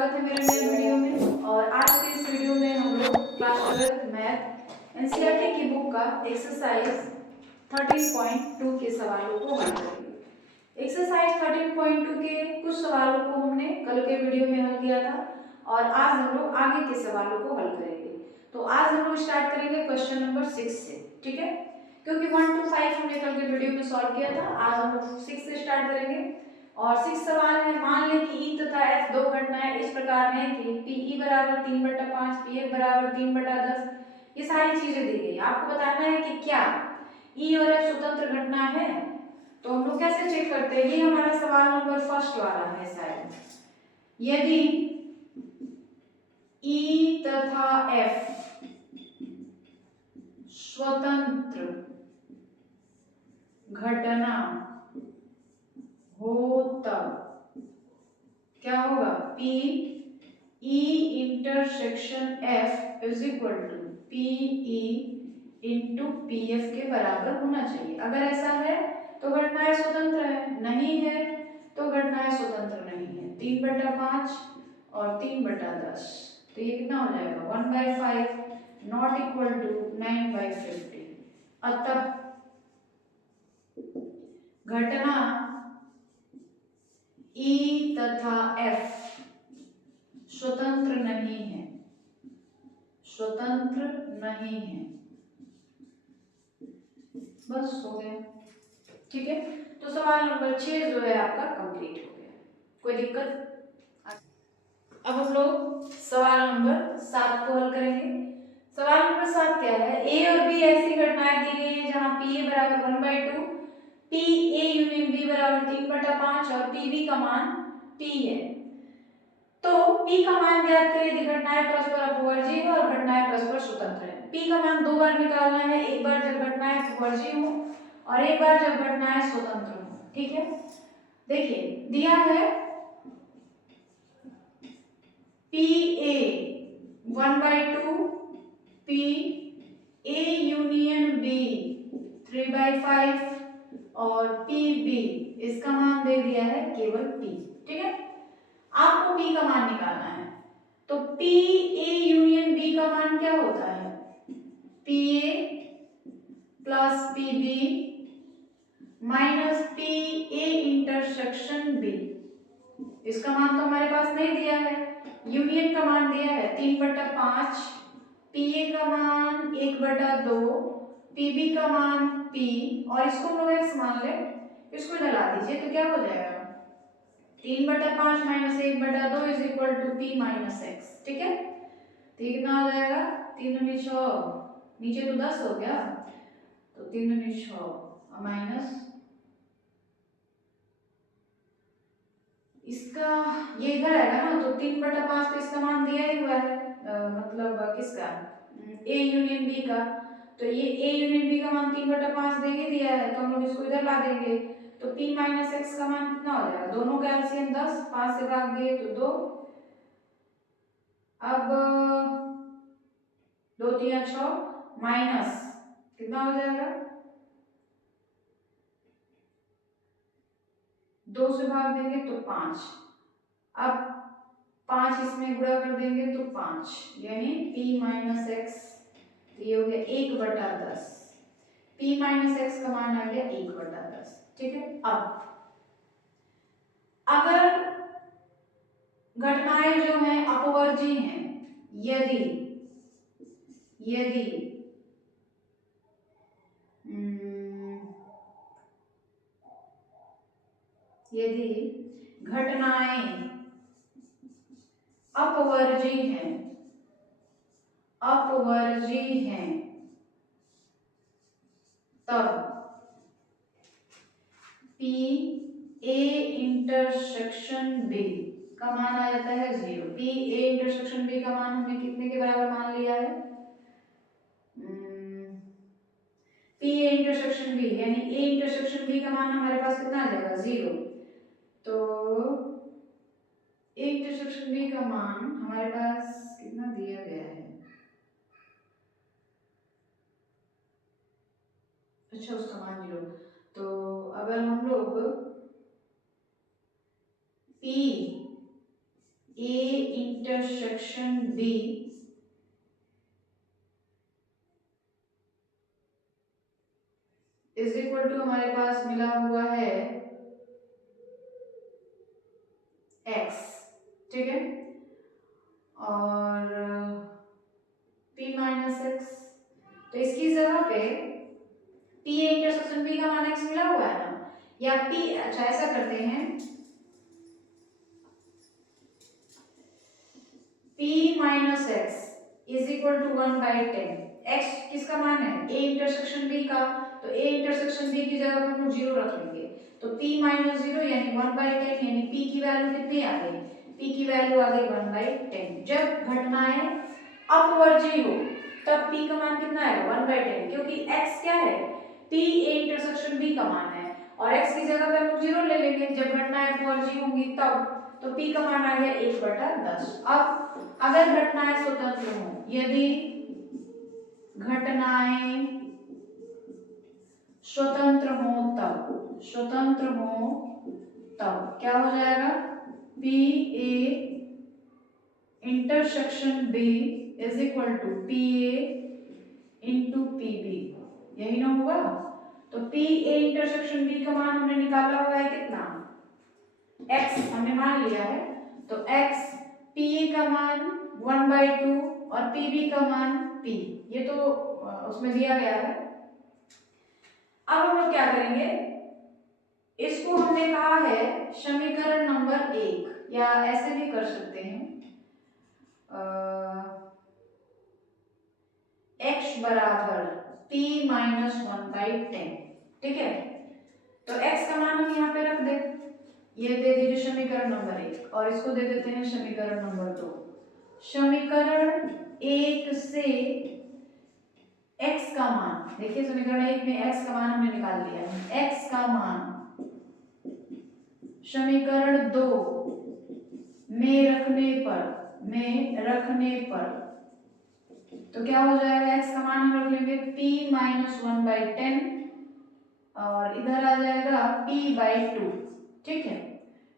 स्वागत है मेरे नए वीडियो में। और आज के इस वीडियो में हम लोग क्लास 12 मैथ एनसीईआरटी की बुक का एक्सरसाइज 13.2 के सवालों को हल करेंगे। एक्सरसाइज 13.2 के कुछ सवालों को हमने कल के वीडियो में हल किया था और आज हम लोग आगे के सवालों को हल करेंगे। तो आज हम लोग स्टार्ट करेंगे क्वेश्चन नंबर 6 से, ठीक है, क्योंकि 1 to 5 हमने कल के वीडियो में सॉल्व किया था। आज हम लोग 6 से स्टार्ट करेंगे और 6 सवाल है। मान लें कि ई तथा एफ दो घटनाएं इस प्रकार हैं कि पी बराबर 3/5, पी एफ बराबर 3/10। ये सारी चीजें दी गई, आपको बताना है कि क्या ई और एफ स्वतंत्र घटना है। तो हम लोग कैसे चेक करते हैं, ये हमारा सवाल नंबर फर्स्ट वाला है शायद। यदि ई तथा एफ स्वतंत्र घटना हो तब क्या होगा, P E intersection F is equal to P E into P F के बराबर होना चाहिए। अगर ऐसा है तो घटनाएं स्वतंत्र है, नहीं है तो घटनाएं स्वतंत्र नहीं है। 3/5 और 3/10, तो ये कितना हो जाएगा 1/5 नॉट इक्वल टू 9/50। अतः घटना ई तथा एफ स्वतंत्र नहीं है, स्वतंत्र नहीं है। बस हो गया, ठीक है। तो सवाल नंबर 6 जो है आपका कंप्लीट हो गया, कोई दिक्कत। अब हम लोग सवाल नंबर 7 को हल करेंगे। सवाल नंबर 7 क्या है, ए और बी ऐसी घटनाएं दी गई हैं जहां पी ए बराबर 1/2, पी ए यूनियन बी बराबर 3/5 और पी बी का मान पी है। तो P का मान ज्ञात करें यदि घटनाएं परस्पर अपवर्जी है और घटनाएं परस्पर स्वतंत्र है। P का मान दो बार निकालना है, एक बार जब घटनाएं अपवर्जी हो और एक बार जब घटनाएं स्वतंत्र हो, ठीक है। देखिए दिया है P A 1/2, P A union B 3/5 और P B इसका मान दे दिया है केवल P, ठीक है। आपको P का मान निकालना है, तो P A यूनियन B का मान क्या होता है, P A plus P B minus P A intersection B। इसका मान तो हमारे पास नहीं दिया है, यूनियन का मान दिया है 3/5, P A का मान 1/2, P B का मान P और इसको हम लोग x मान ले, इसको जला दीजिए तो क्या हो जाएगा 3/5 minus 1/2 is equal to P minus x, ठीक है। तो ये कितना हो जाएगा 3 दूनी 6, नीचे तो 10 हो गया, तो 3 दूनी 6 माइनस इसका ये इधर आएगा ना, तो 3/5 तो इसका मान दिया ही हुआ है, मतलब किसका A यूनियन B का। तो ये A यूनियन B का मान 3/5 दे ही दिया है, तो हम लोग इसको इधर ला देंगे तो P माइनस x का मान कितना हो जाएगा, दोनों का एलसीएम 10, 5 से भाग दिए तो 2। अब 2 3 6 माइनस कितना हो जाएगा 2 से भाग देंगे तो 5। अब 5 इसमें गुणा कर देंगे तो 5 यानी P माइनस एक्स, ये हो गया 1/10। P माइनस एक्स का मान आ गया 1/10, ठीक है। अब अगर घटनाएं जो हैं अपवर्जी हैं, यदि यदि यदि घटनाएं अपवर्जी हैं, अपवर्जी हैं, तब P A इंटरसेक्शन B का मान आ जाता है 0। P A इंटरसेक्शन B का मान हमने कितने के बराबर मान लिया है, P A इंटरसेक्शन B यानी A इंटरसेक्शन B का मान हमारे पास कितना आ जाएगा 0। तो A इंटरसेक्शन B का मान हमारे पास कितना दिया गया है, अच्छा उसका मान 0। तो अगर हम लोग P A intersection B is equal to हमारे पास मिला हुआ है x, ठीक है, और p माइनस एक्स, तो इसकी जगह पे p ए इंटरसेक्शन b का मान x मिला हुआ है ना, या p, अच्छा ऐसा करते हैं, p minus x is equal to 1/10, x किसका मान है, a इंटरसेक्शन b का, तो a इंटरसेक्शन b की जगह पे हम लोग 0 रख लेंगे, तो p माइनस 0 यानी 1/10, यानी p की वैल्यू कितनी आ गई, p की वैल्यू आ गई 1/10। जब घटनाएं अपवर्जी हो तब p का मान कितना आएगा 1/10, क्योंकि x क्या है, p a इंटरसेक्शन b का मान है, और x की जगह पे हम लोग 0 ले लेंगे, जब घटनाएं अपवर्जी होंगी तब, तो p का मान आ गया 1/10। अब अगर घटनाएं स्वतंत्र हों, यदि घटनाएं स्वतंत्र हो तब क्या हो जाएगा, P A intersection B is equal to P A into P B, यही ना होगा, तो P A इंटरसेक्शन B का मान हमने निकाला हुआ है कितना, x हमने मान लिया है, तो x P A का मान 1/2 और P B का मान P, ये तो उसमें दिया गया है। अब हम लोग क्या करेंगे, इसको हमने कहा है समीकरण नंबर 1, या ऐसे भी कर सकते हैं, x बराबर p माइनस 1/10, ठीक है, तो x का मान हम यहाँ पे रख दे, ये दे दीजिए समीकरण नंबर 1, और इसको दे देते हैं समीकरण नंबर 2। समीकरण 1 से x का मान, देखिए समीकरण 1 में x का मान हमने निकाल लिया है, x का मान समीकरण 2 में रखने पर तो क्या हो जाएगा, x का मान हम रख लेंगे p माइनस 1/10, और इधर आ जाएगा p/2, ठीक है,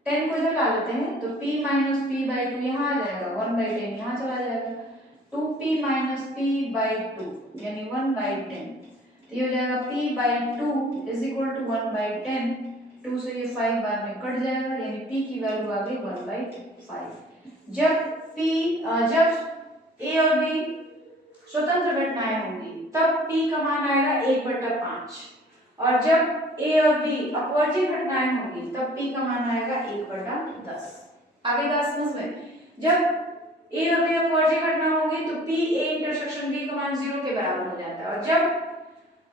10 को इधर ला लेते हैं, तो p माइनस p/2 यहाँ आ जाएगा, 1/10 यहाँ चला जाएगा, 2p माइनस p/2 यानी 1/10, तो ये हो जाएगा p/2 इज इक्वल टू 1/10, 2 से ये 5 बार में कट जाएगा, यानी p की वैल्यू आ गई 1/5। जब a और b स्वतंत्र घटनाएं होंगी तब p का मान आएगा 1/5, और जब a और b अपवर्जी घटनाएं होंगी तब p का मान आएगा 1/10। आगे बात समझ में, जब a और b अपवर्जी घटना होगी तो p a इंटरसेक्शन b का मान 0 के बराबर हो जाता है, और जब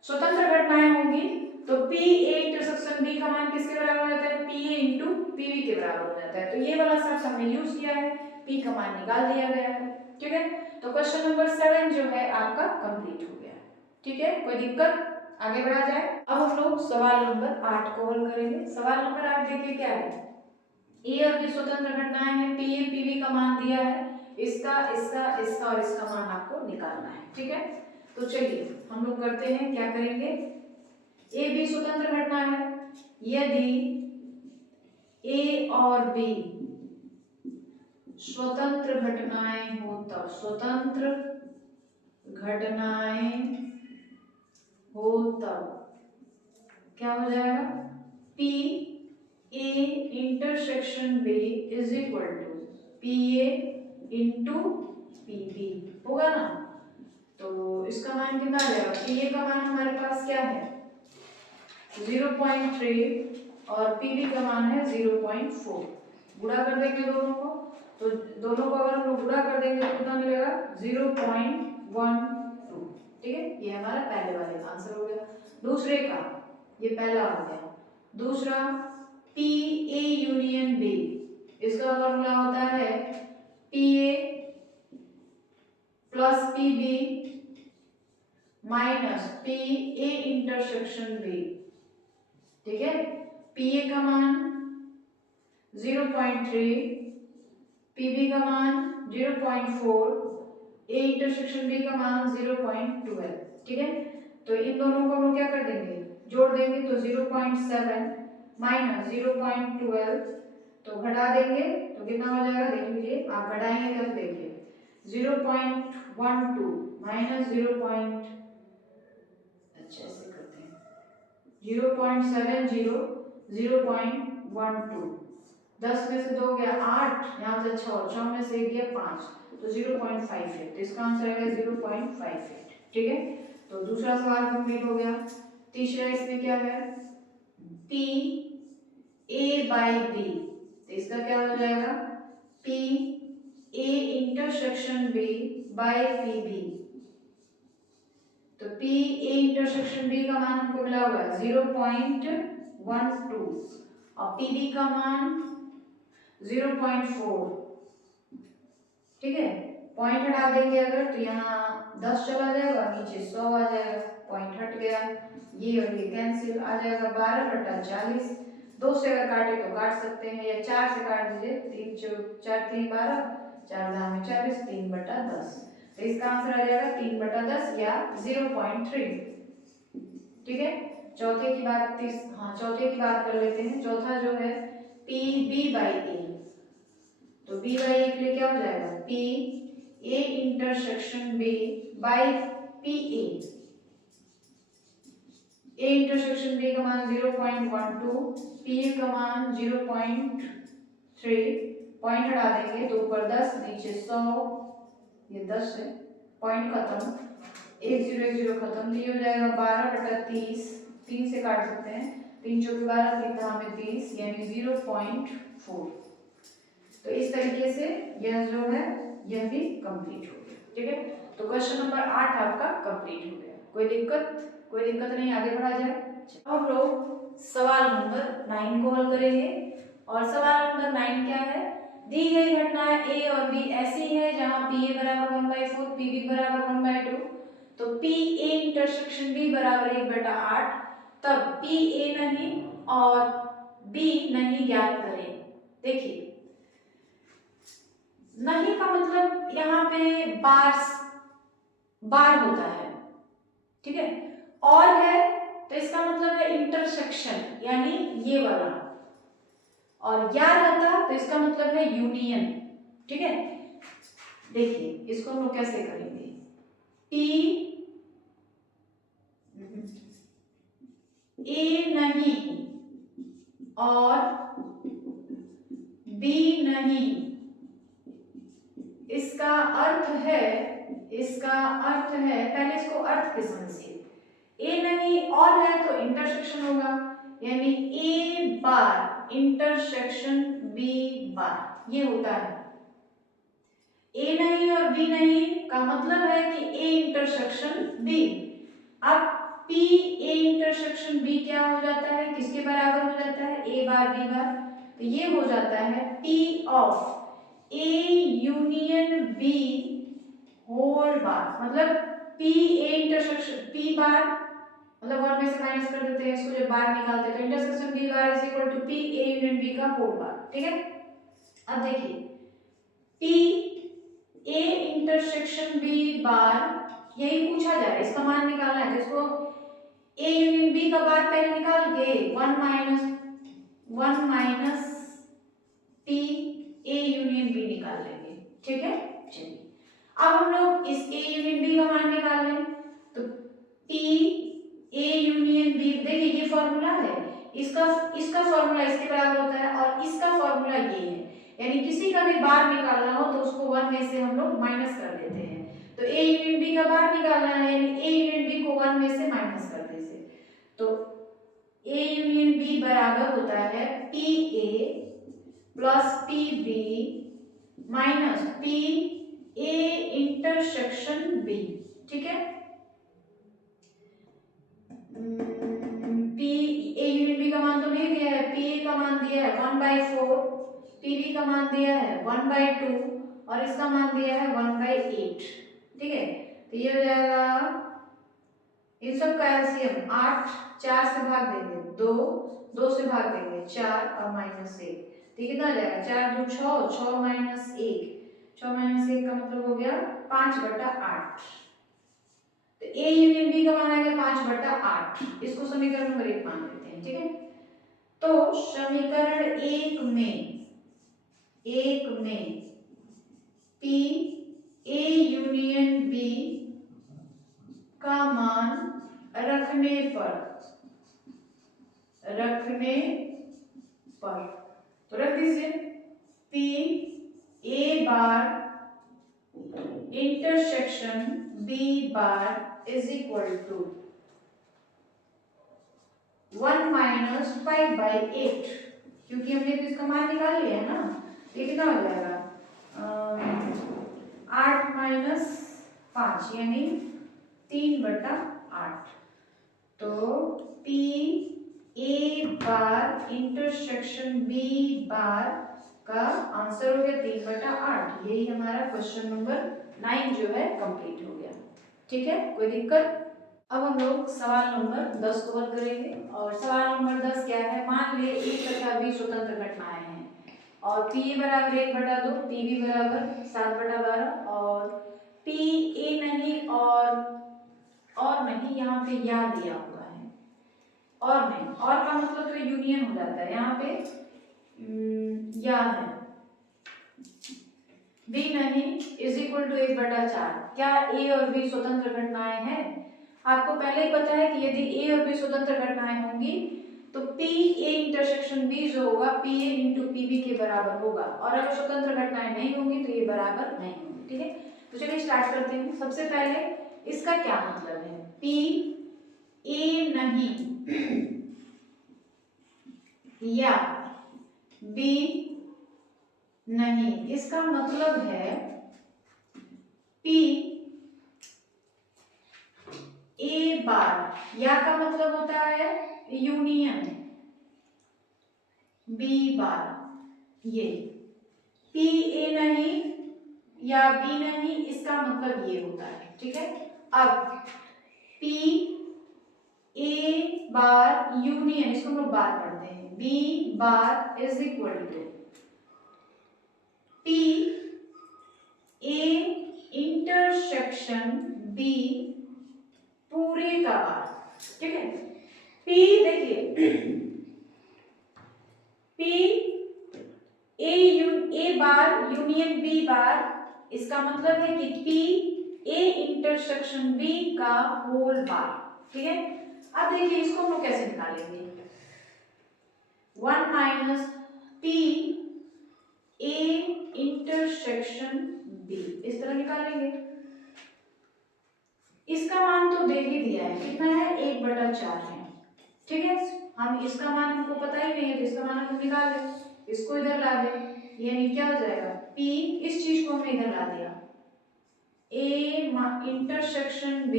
स्वतंत्र घटनाएं होंगी तो p a इंटरसेक्शन b का मान किसके बराबर हो जाता है, p a into p b के बराबर हो जाता है, तो ये वाला शब्द हमने यूज किया है, p का मान निकाल दिया गया है, ठीक है, तो क्वेश्चन नंबर 7 जो है आपका कंप्लीट हो गया, ठीक है, कोई दिक्कत, आगे बढ़ा जाए। अब हम लोग सवाल नंबर 8 को हल करेंगे। सवाल नंबर 8 देखिए क्या है, ए और बी स्वतंत्र घटनाएं हैं, पी ए पी बी का मान दिया है, इसका इसका इसका और इसका मान आपको निकालना है, ठीक है, तो चलिए हम लोग करते हैं, क्या करेंगे, ए बी स्वतंत्र घटना है, यदि ए और बी स्वतंत्र घटनाएं हो तब, स्वतंत्र घटनाएं हो तब क्या हो जाएगा, P A intersection B is equal to P A into P B होगा ना, तो इसका मान कितना आ जाएगा, P A का मान हमारे पास क्या है 0.3 और P B का मान है 0.4, गुणा कर देंगे दोनों को, तो दोनों को अगर हम लोग गुणा कर देंगे तो कितना मिलेगा 0.12, ठीक है, ये हमारा पहले वाले का आंसर हो गया। दूसरे का, ये पहला हो गया, दूसरा P A यूनियन B, इसका फॉर्मूला होता है P A plus P B minus P A intersection B, ठीक है, P A का मान 0.3, P B का मान 0.4, A इंटरसेक्शन B का मान 0.12, ठीक है, तो इन दोनों को हम क्या कर देंगे, जोड़ देंगे, तो 0.7 माइनस 0.12, तो घटा देंगे तो कितना हो जाएगा, देख लीजिए आप घटाएंगे कब देखिए 0.12 माइनस 0. अच्छा ऐसे करते हैं 0.70 0.12 10 में से 2 गया 8 यहाँ से 6 में से 1 गया 5 तो 0.58 तो इसका आंसर आएगा 0.58 ठीक है। तो दूसरा सवाल कंप्लीट हो गया। तीसरा इसमें क्या है P A बाई B तो इसका क्या हो जाएगा P A intersection B by P B तो P A इंटरसेक्शन B का मान हमको मिला हुआ है 0.12 और P B का मान 0.4 ठीक है। पॉइंट हटा देंगे अगर तो यहाँ 10 चला जाएगा नीचे 100 आ जाएगा पॉइंट हट गया ये और ये कैंसिल आ जाएगा 12/40 2 से अगर काटे तो काट सकते हैं या 4 से काट दीजिए 4 3 12 4 में 40 3/10 तो इसका आंसर आ जाएगा 3/10 या 0.3 ठीक है। चौथे की बात कर लेते हैं। चौथा जो है पी बी बाई ए तो बी बाई ए के लिए क्या हो जाएगा P A intersection B by P A intersection B का मान 0.12 पी ए का मान 0.3 पॉइंट हटा देंगे 2 पर 10 नीचे 100 ये 10 है पॉइंट खत्म 1 0 खत्म तो ये हो जाएगा 12/30 3 से काट सकते हैं 3 चौके 12 3 दहा में 30 यानी 0.4 तो इस तरीके से यह जो है यह भी कंप्लीट हो गया ठीक है। तो क्वेश्चन नंबर 8 आपका कंप्लीट हो गया। कोई दिक्कत नहीं आगे बढ़ा जाए। अब हम लोग सवाल नंबर 9 को हल करेंगे और सवाल नंबर 9 क्या है दी गई घटना ए और बी ऐसी है जहां पी ए बराबर 1/4 पी बी बराबर 1/2 तो पी ए इंटरसेक्शन बी बराबर 1/8 तब पी ए नहीं और बी नहीं ज्ञात करें। देखिए नहीं का मतलब यहाँ पे बार होता है ठीक है और है तो इसका मतलब है इंटरसेक्शन यानी ये वाला और या रहता तो इसका मतलब है यूनियन ठीक है। देखिए इसको हम लोग कैसे करेंगे पी ए नहीं और बी नहीं इसका अर्थ है पहले इसको अर्थ के समझिए ए नहीं और है तो इंटरसेक्शन होगा यानी ए बार इंटरसेक्शन बी बार ये होता है। ए नहीं और बी नहीं का मतलब है कि ए इंटरसेक्शन बी। अब पी ए इंटरसेक्शन बी क्या हो जाता है किसके बराबर हो जाता है ए बार बी बार तो ये हो जाता है P of A union B whole bar मतलब P A intersection P bar मतलब और में से माइनस कर देते हैं इसको जब बार निकालते हैं तो intersection B bar is equal to P A union B का होल बार ठीक है। अब देखिए P A intersection B bar यही पूछा जा रहा है इसका मान निकालना है तो इसको ए यूनियन बी का बार पहले निकाल के 1 minus P A union B निकाल लेंगे ठीक है। चलिए अब हम लोग इस ए यूनियन बी का मान निकाल लें तो पी ए यूनियन बी देखिए ये फॉर्मूला है इसका फॉर्मूला इसके बराबर होता है और इसका फॉर्मूला ये है यानी किसी का भी बार निकालना हो तो उसको 1 में से हम लोग माइनस कर देते हैं तो ए यूनियन बी का बार निकालना है यानी ए यूनियन बी को 1 में से माइनस कर देते तो ए यूनियन बी बराबर होता है P A plus P B minus P A intersection B ठीक है। पी ए यूनियन बी का मान तो नहीं दिया है पी ए का मान दिया है 1/4 पी बी का मान दिया है 1/2 और इसका मान दिया है 1/8 ठीक है। तो ये हो जाएगा इन सब का एलसीएम 8 4 से भाग देंगे 2 से भाग देंगे 4 और -1 तो कितना आ जाएगा 4 2 6 6 -1 का मतलब हो गया 5/8 तो ए यूनियन बी का मान आ गया 5/8 इसको समीकरण नंबर 1 मान लेते हैं ठीक है। तो समीकरण 1 में P A यूनियन B का मान रखने पर तो रख दीजिए P A bar intersection B bar is equal to 1 minus 5/8, क्योंकि हमने तो इसका मान निकाल लिया है ना। ये कितना हो जाएगा 8 माइनस 5 यानी 3/8। तो P A bar intersection B बार का आंसर हो गया 3/8। यही हमारा क्वेश्चन नंबर 9 जो है कंप्लीट हो गया। ठीक है, कोई दिक्कत? अब हम लोग सवाल नंबर 10 को हल करेंगे। और सवाल नंबर 10 क्या है, मान ले एक तथा b स्वतंत्र घटनाएं हैं और p बराबर 1/2, pb बराबर 7/12 और pa नहीं और नहीं, यहाँ पे या दिया हुआ है और नहीं, और का मतलब तो यूनियन हो जाता है, यहाँ पे या है b नहीं इज इक्वल टू 1/4। क्या a और b स्वतंत्र घटनाएं हैं? आपको पहले ही पता है कि यदि a और b स्वतंत्र घटनाएं होंगी तो p a इंटरसेक्शन b जो होगा pa इंटू pb के बराबर होगा, और अगर स्वतंत्र घटनाएं नहीं होंगी तो ये बराबर नहीं होंगी। ठीक है, तो चलिए स्टार्ट करते हैं। सबसे पहले इसका क्या मतलब है, p a नहीं या b नहीं, इसका मतलब है p a बार, या का मतलब होता है यूनियन b बार, ये p a नहीं या b नहीं, इसका मतलब ये होता है। ठीक है, अब p a बार यूनियन, इसको हम लोग बार पढ़ते हैं, b bar is equal to p a intersection b पूरे का बार। ठीक है, p देखिए p a bar union b बार, इसका मतलब है कि p a इंटरसेक्शन b का होल बार। ठीक है, अब देखिए इसको हम लोग कैसे निकालेंगे, 1 minus p a intersection b, इस तरह निकालेंगे। इसका मान तो दे ही दिया है, कितना है 1/4 है। ठीक है, हम इसका मान हमको पता ही नहीं है तो इसका मान हम निकाल दें, इसको इधर ला दें, यानी क्या हो जाएगा p, इस चीज को हमने इधर ला दिया, a intersection b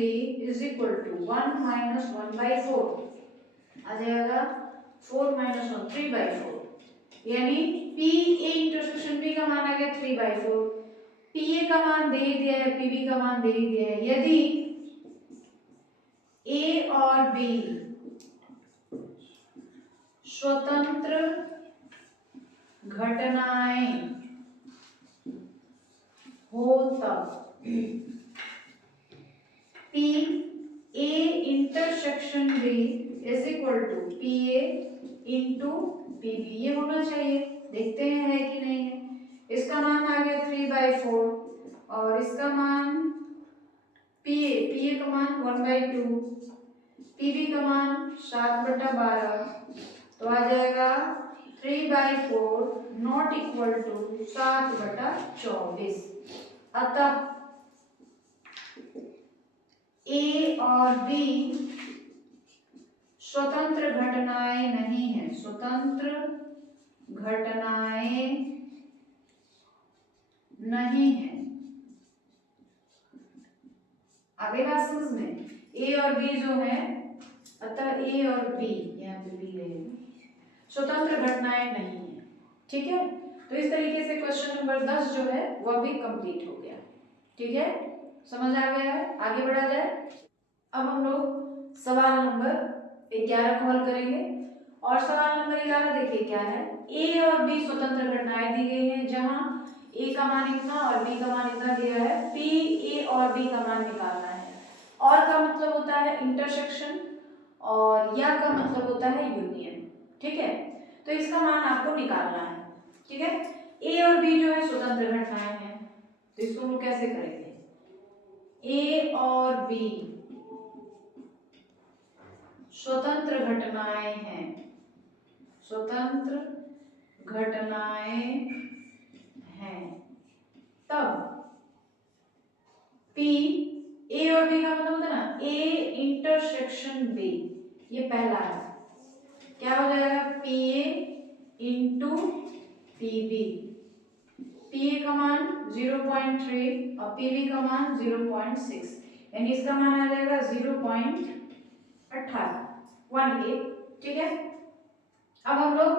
is equal to 1 minus 1/4 आ जाएगा, 4 माइनस 1 3/4, यानी p a इंटरसेक्शन b का मान आ गया 3/4। pa का मान दे ही दिया है, pb का मान दे ही दिया है। यदि a और b स्वतंत्र घटनाएं हो तब p a intersection b is equal to pa into pb, ये होना चाहिए। देखते हैं है कि नहीं है। इसका मान आ गया 3/4 और इसका मान pa का मान 1/2, pb का मान 7/12, तो आ जाएगा 3/4 नॉट इक्वल टू 7/24। अतः ए और बी स्वतंत्र घटनाएं नहीं है, स्वतंत्र घटनाएं नहीं है। आगे बात समझ में, ए और बी जो है, अतः ए और बी, यहाँ पे बी रहेगी, स्वतंत्र घटनाएं नहीं है। ठीक है, तो इस तरीके से क्वेश्चन नंबर 10 जो है वह भी कंप्लीट हो गया। ठीक है, समझ आ गया है, आगे बढ़ा जाए। अब हम लोग सवाल नंबर 11 को हल करेंगे। और सवाल नंबर 11 देखिए क्या है, ए और बी स्वतंत्र घटनाएं दी गई हैं, जहां ए का मान इतना और बी का मान इतना दिया है। पी ए और बी का मान निकालना है। और का मतलब होता है इंटरसेक्शन और या का मतलब होता है यूनियन। ठीक है, तो इसका मान आपको निकालना है। ठीक है, ए और बी जो है स्वतंत्र घटनाएं हैं, तो इसको हम लोग कैसे करेंगे, ए और बी स्वतंत्र घटनाएं हैं, स्वतंत्र घटनाएं हैं, तब P, ए और बी का मतलब होता है ना ए इंटरसेक्शन बी, ये पहला है, क्या हो जाएगा P A into P B, P A का मान 0.3 और पी बी का मान 0.6, यानी इसका मान आ जाएगा 0.18, ठीक है। अब हम लोग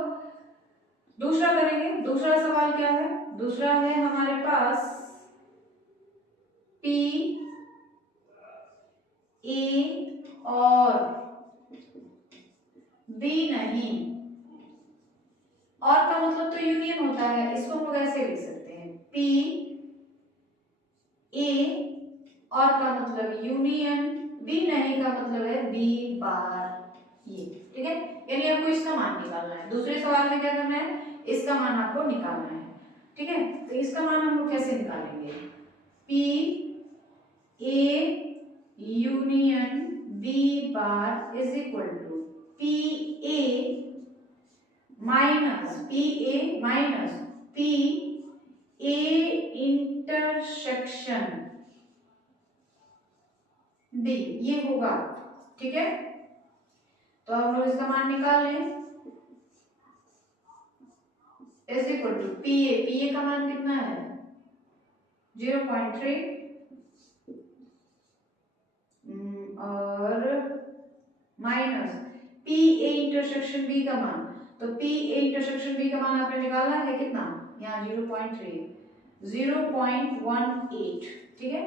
दूसरा करेंगे, दूसरा सवाल क्या है, दूसरा है हमारे पास P ए और बी नहीं, और का मतलब तो यूनियन होता है, इसको हम लोग ऐसे लिख सकते हैं P ए और का मतलब यूनियन, बी नहीं का मतलब है बी बार, ये ठीक है। यानी आपको इसका मान निकालना है, दूसरे सवाल में क्या करना है, इसका मान आपको निकालना है, ठीक है। तो इसका मान हम लोग कैसे निकालेंगे, P A union B bar is equal to P A minus P A intersection B, ये होगा, ठीक है। तो हम लोग इसका मान निकाल लें, is equal to P A का मान कितना है 0.3 और minus P A intersection B का मान, तो पी ए इंटरसेक्शन बी का मान आपने निकालना है कितना, यहाँ 0.3 0.18, ठीक है।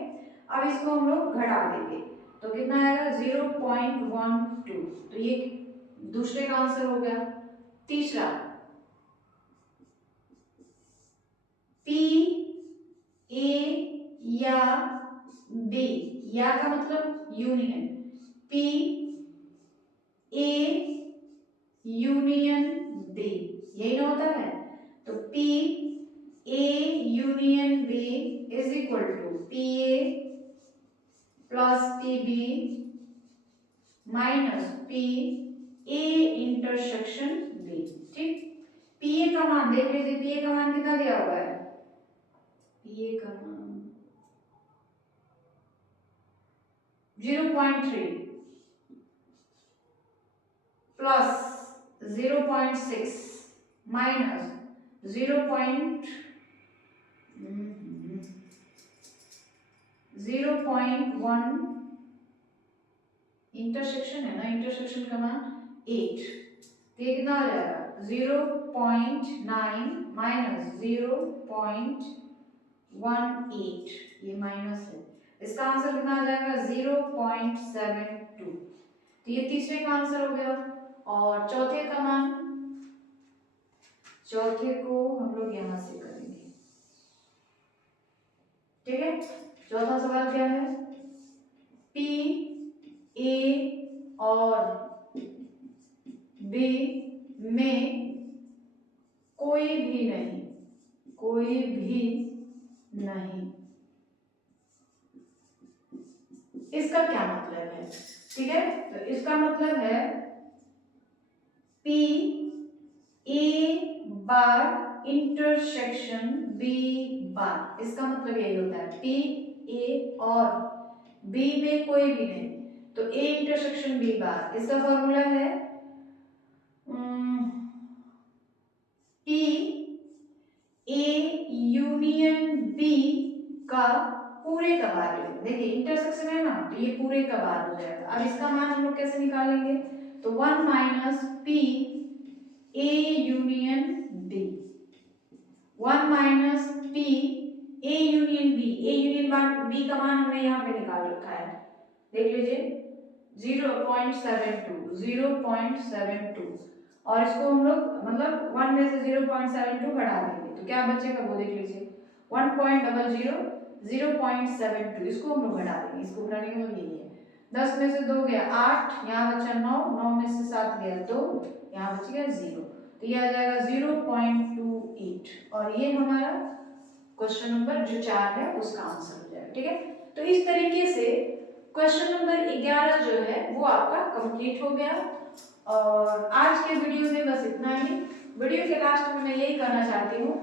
अब इसको हम लोग घटा देंगे तो कितना आएगा 0.12, तो ये दूसरे का आंसर हो गया। तीसरा पी ए या बी, या का मतलब union, P A union B, यही ना होता है, तो P A union B is equal to P A plus P B minus P A intersection B, ठीक। पी ए का मान देख लीजिए, पी ए का मान कितना दिया हुआ है, पी ए का मान 0.3 प्लस 0.6 माइनस 0.1, इंटरसेक्शन है ना, इंटरसेक्शन का मान 8, तो ये कितना आ जाएगा 0.9 माइनस 0.18, ये माइनस है, इसका आंसर कितना आ जाएगा 0.72, तो ये तीसरे का आंसर हो गया। और चौथे का मान, चौथे को हम लोग यहां से करेंगे, ठीक है। चौथा सवाल क्या है, पी ए और बी में कोई भी नहीं, कोई भी नहीं, इसका क्या मतलब है, ठीक है। तो इसका मतलब है P A bar intersection B bar, इसका मतलब यही होता है पी ए और बी में कोई भी नहीं, तो ए इंटरसेक्शन बी बार, इसका फॉर्मूला है पी ए यूनियन बी का पूरे का बार, देखिए इंटरसेक्शन है ना, तो ये पूरे का बार हो जाएगा। अब इसका मान हम लोग कैसे निकालेंगे, तो 1 minus P A union B, 1 minus P A union B, A union B का मान हमने यहाँ पे निकाल रखा है, देख लीजिए 0.72, और इसको हम लोग मतलब 1 में से 0.72 बढ़ा देंगे, तो क्या बचेगा वो देख लीजिए 1.00 0.72, इसको हम लोग घटा देंगे, इसको घटाने का मतलब यही है, 10 में से 2 गया 8, यहाँ बचा 9, 9 में से 7 गया 2, यहाँ बच गया 0, तो ये आ जाएगा 0.28, और ये हमारा क्वेश्चन नंबर जो 4 है उसका आंसर हो जाएगा। ठीक है, तो इस तरीके से क्वेश्चन नंबर 11 जो है वो आपका कंप्लीट हो गया। और आज के वीडियो में बस इतना ही। वीडियो के लास्ट में मैं यही कहना चाहती हूँ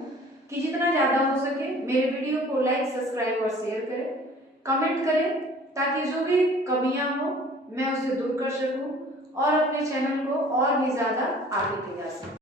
कि जितना ज़्यादा हो सके मेरे वीडियो को लाइक, सब्सक्राइब और शेयर करें, कमेंट करें, ताकि जो भी कमियां हो मैं उसे दूर कर सकूं और अपने चैनल को और भी ज़्यादा आगे ले जा सकूं।